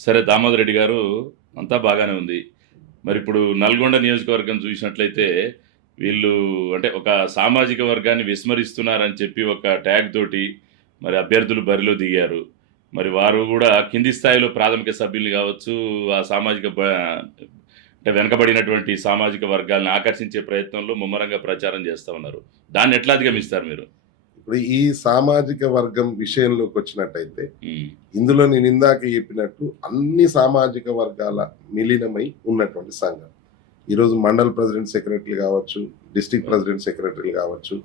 సరే దామోదర్ రెడ్డి గారు అంతా బాగానే ఉంది. మరి ఇప్పుడు నల్గొండ నియోజకవర్గం చూసినట్లయితే వీళ్ళు అంటే ఒక సామాజిక వర్గాన్ని విస్మరిస్తున్నారని చెప్పి ఒక ట్యాగ్ తోటి మరి అభ్యర్థులు బరిలో దిగారు. మరి వారు కూడా కింది స్థాయిలో ప్రాథమిక సభ్యులు కావచ్చు ఆ సామాజిక బ- అంటే వెనకబడినటువంటి సామాజిక వర్గాలను ఆకర్షించే ప్రయత్నంలో ముమ్మరంగా ప్రచారం చేస్తూ ఉన్నారు. దాన్ని ఎట్లా అధిగమిస్తారు మీరు? ఇప్పుడు ఈ సామాజిక వర్గం విషయంలోకి వచ్చినట్టయితే ఇందులో నేను ఇందాక చెప్పినట్టు అన్ని సామాజిక వర్గాల మిలీనమై ఉన్నటువంటి సంఘం. ఈరోజు మండల్ ప్రెసిడెంట్ సెక్రటరీ కావచ్చు డిస్టిక్ ప్రెసిడెంట్ సెక్రటరీలు కావచ్చు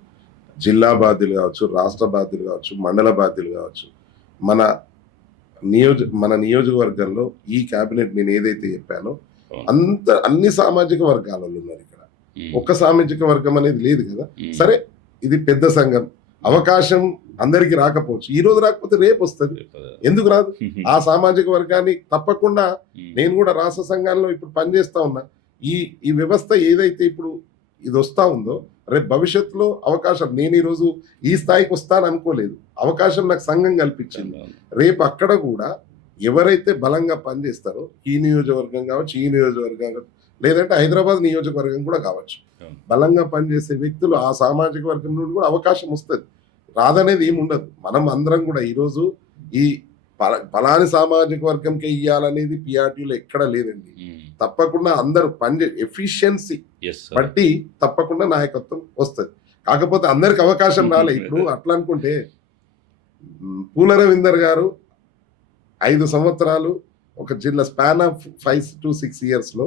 జిల్లా బాధ్యులు కావచ్చు రాష్ట్ర బాధ్యులు కావచ్చు మండల బాధ్యులు కావచ్చు. మన నియోజ మన నియోజకవర్గంలో ఈ కేబినెట్ నేను ఏదైతే చెప్పానో అంత అన్ని సామాజిక వర్గాలలో ఉన్నారు ఇక్కడ. ఒక్క సామాజిక వర్గం అనేది లేదు కదా. సరే ఇది పెద్ద సంఘం. అవకాశం అందరికి రాకపోవచ్చు. ఈ రోజు రాకపోతే రేపు వస్తుంది. ఎందుకు రాదు? ఆ సామాజిక వర్గాన్ని తప్పకుండా నేను కూడా రాష్ట్ర సంఘాల్లో ఇప్పుడు పనిచేస్తా ఉన్నా. ఈ ఈ వ్యవస్థ ఏదైతే ఇప్పుడు ఇది వస్తా ఉందో రేపు భవిష్యత్తులో అవకాశం నేను ఈరోజు ఈ స్థాయికి వస్తాను అనుకోలేదు. అవకాశం నాకు సంఘం కల్పించింది. రేపు అక్కడ కూడా ఎవరైతే బలంగా పనిచేస్తారో ఈ నియోజకవర్గం కావచ్చు ఈ నియోజకవర్గం కావచ్చు లేదంటే హైదరాబాద్ నియోజకవర్గం కూడా కావచ్చు. బలంగా పనిచేసే వ్యక్తులు ఆ సామాజిక వర్గం నుండి కూడా అవకాశం వస్తుంది. రాదనేది ఏమి ఉండదు. మనం అందరం కూడా ఈరోజు ఈ పలాని సామాజిక వర్గంకే ఇయ్యాలనేది పిఆర్టీలో ఎక్కడ లేదండి. తప్పకుండా అందరూ పనిచే ఎఫిషియన్సీ. బట్టి తప్పకుండా నాయకత్వం వస్తుంది. కాకపోతే అందరికి అవకాశం రాలే. ఇప్పుడు అట్లా అనుకుంటే పూల రవీందర్ గారు ఐదు సంవత్సరాలు ఒక జిల్లా span of five to six ఇయర్స్లో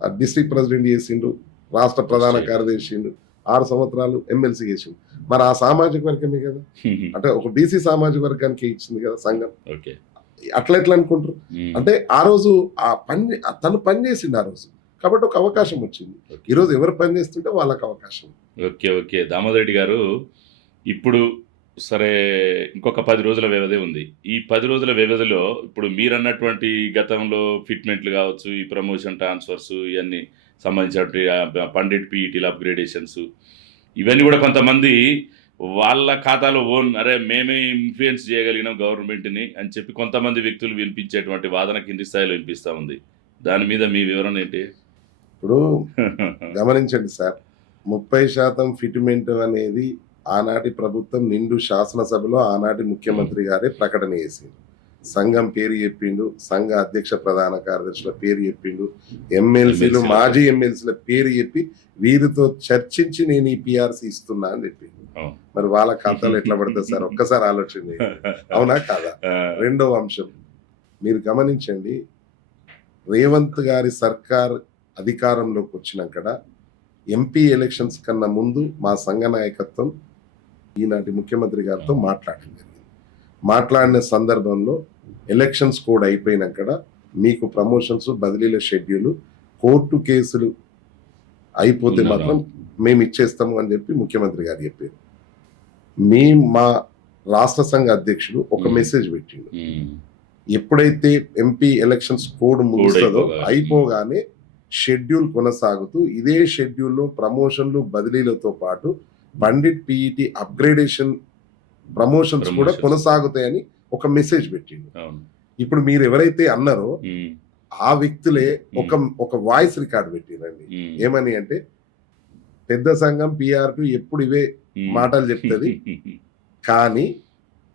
డిస్ట్రిక్ట్ ప్రెసిడెంట్ చేసిండు రాష్ట్ర ప్రధాన కార్యదర్శి చేసిండు. ఆరు సంవత్సరాలు ఎమ్మెల్సీ చేసిండు. మరి ఆ సామాజిక వర్గమే కదా. అంటే ఒక బీసీ సామాజిక వర్గానికి ఇచ్చింది కదా సంఘం. ఓకే. అట్లా ఎట్లా అనుకుంటారు? అంటే ఆ రోజు ఆ పని తను పని చేసిండు ఆ రోజు. కాబట్టి ఒక అవకాశం వచ్చింది. ఓకే. ఈ రోజు ఎవరు పని చేస్తుంటే వాళ్ళకి అవకాశం. Okay okay. దామోదర్ రెడ్డి గారు ఇప్పుడు సరే ఇంకొక పది రోజుల వ్యవధి ఉంది. ఈ పది రోజుల వ్యవధిలో ఇప్పుడు మీరు అన్నటువంటి గతంలో ఫిట్మెంట్లు కావచ్చు ఈ ప్రమోషన్ ట్రాన్స్ఫర్స్ ఇవన్నీ సంబంధించినటువంటి పండిట్ పీఈటీల అప్గ్రేడేషన్స్ ఇవన్నీ కూడా కొంతమంది వాళ్ళ ఖాతాలో ఓన్ అరే మేమే ఇన్ఫ్లుయెన్స్ చేయగలిగినాం గవర్నమెంట్ని అని చెప్పి కొంతమంది వ్యక్తులు వినిపించేటువంటి వాదన కింది స్థాయిలో వినిపిస్తూ ఉంది. దాని మీద మీ వివరణ ఏంటి? ఇప్పుడు గమనించండి సార్ ముప్పై శాతం ఫిట్మెంట్ అనేది ఆనాటి ప్రభుత్వం నిండు శాసనసభలో ఆనాటి ముఖ్యమంత్రి గారే ప్రకటన చేసింది సంఘం పేరు చెప్పిండు సంఘ అధ్యక్ష ప్రధాన కార్యదర్శుల పేరు చెప్పిండు ఎమ్మెల్సీలు మాజీ ఎమ్మెల్సీల పేరు చెప్పి వీరితో చర్చించి నేను ఈ పిఆర్సీ ఇస్తున్నా అని చెప్పిండు. మరి వాళ్ళ ఖాతాలో ఎట్లా పడుతుంది సార్? ఒక్కసారి ఆలోచన. అవునా కాదా? రెండవ అంశం. మీరు గమనించండి రేవంత్ గారి సర్కార్ అధికారంలోకి వచ్చినాక ఎంపీ ఎలక్షన్స్ కన్నా ముందు మా సంఘ నాయకత్వం ఈనాటి ముఖ్యమంత్రి గారితో మాట్లాడడం జరిగింది. మాట్లాడిన సందర్భంలో ఎలక్షన్స్ కోడ్ అయిపోయినాక మీకు ప్రమోషన్స్ బదిలీల షెడ్యూల్ కోర్టు కేసులు అయిపోతే? మాత్రం మేము ఇచ్చేస్తాము అని చెప్పి ముఖ్యమంత్రి గారు చెప్పారు. మీ మా రాష్ట్ర సంఘ అధ్యక్షుడు ఒక. మెసేజ్ పెట్టిండు. ఎప్పుడైతే ఎంపీ ఎలక్షన్స్ కోడ్ ముగుస్తుందో అయిపోగా- అయిపోగానే షెడ్యూల్ కొనసాగుతూ ఇదే షెడ్యూల్లో ప్రమోషన్లు బదిలీలతో పాటు పండిట్ పీఈటీ అప్గ్రేడేషన్ ప్రమోషన్స్ కూడా. కొనసాగుతాయని ఒక మెసేజ్ పెట్టిండు ఇప్పుడు మీరు ఎవరైతే అన్నారో ఆ వ్యక్తులే ఒక ఒక వాయిస్ రికార్డ్ పెట్టిరండి ఏమని అంటే పెద్ద సంఘం పిఆర్పి ఎప్పుడు ఇవే. మాటలు చెప్తది కానీ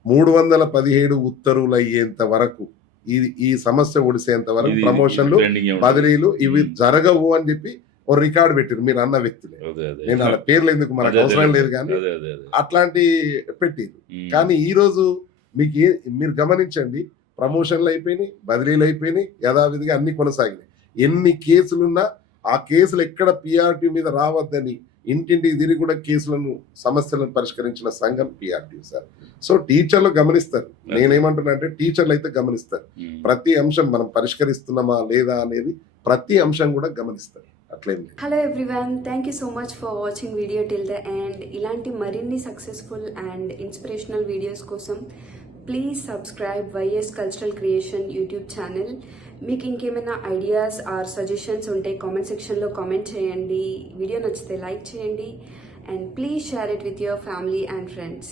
మూడు వందల పదిహేడు ఉత్తర్వులు అయ్యేంత వరకు ఇది ఈ సమస్య ఒడిసేంత వరకు ప్రమోషన్లు. బదిలీలు ఇవి. జరగవు అని చెప్పి ఒక రికార్డ్ పెట్టారు మీరు అన్న వ్యక్తులే. నేను అలా పేర్లు ఎందుకు మనకు అవసరం లేదు కానీ. అట్లాంటి పెట్టిరు ఉమ్, కానీ ఈ రోజు మీకు ఏ మీరు గమనించండి ప్రమోషన్లు అయిపోయినాయి బదిలీలు అయిపోయినాయి యథావిధిగా అన్ని కొనసాగినాయి. ఎన్ని కేసులున్నా ఆ కేసులు ఎక్కడ పిఆర్టీ మీద రావద్దని ఇంటింటికి తిరిగి కూడా కేసులను సమస్యలను పరిష్కరించిన సంఘం పిఆర్టీ సార్. సో టీచర్లు గమనిస్తారు. నేనేమంటున్నా అంటే టీచర్లు అయితే గమనిస్తారు. ప్రతి అంశం మనం పరిష్కరిస్తున్నామా లేదా అనేది ప్రతి అంశం కూడా గమనిస్తారు. అట్లయింది hello everyone thank you so much for watching video till the end ఇలాంటి మరిన్ని సక్సెస్ఫుల్ అండ్ ఇన్స్పిరేషనల్ వీడియోస్ కోసం please subscribe YS cultural creation YouTube channel మీకు ఇంకేమైనా ఐడియాస్ ఆర్ సజెషన్స్ ఉంటే కామెంట్ సెక్షన్లో కామెంట్ చేయండి. వీడియో నచ్చితే లైక్ చేయండి. And please share it with your family and friends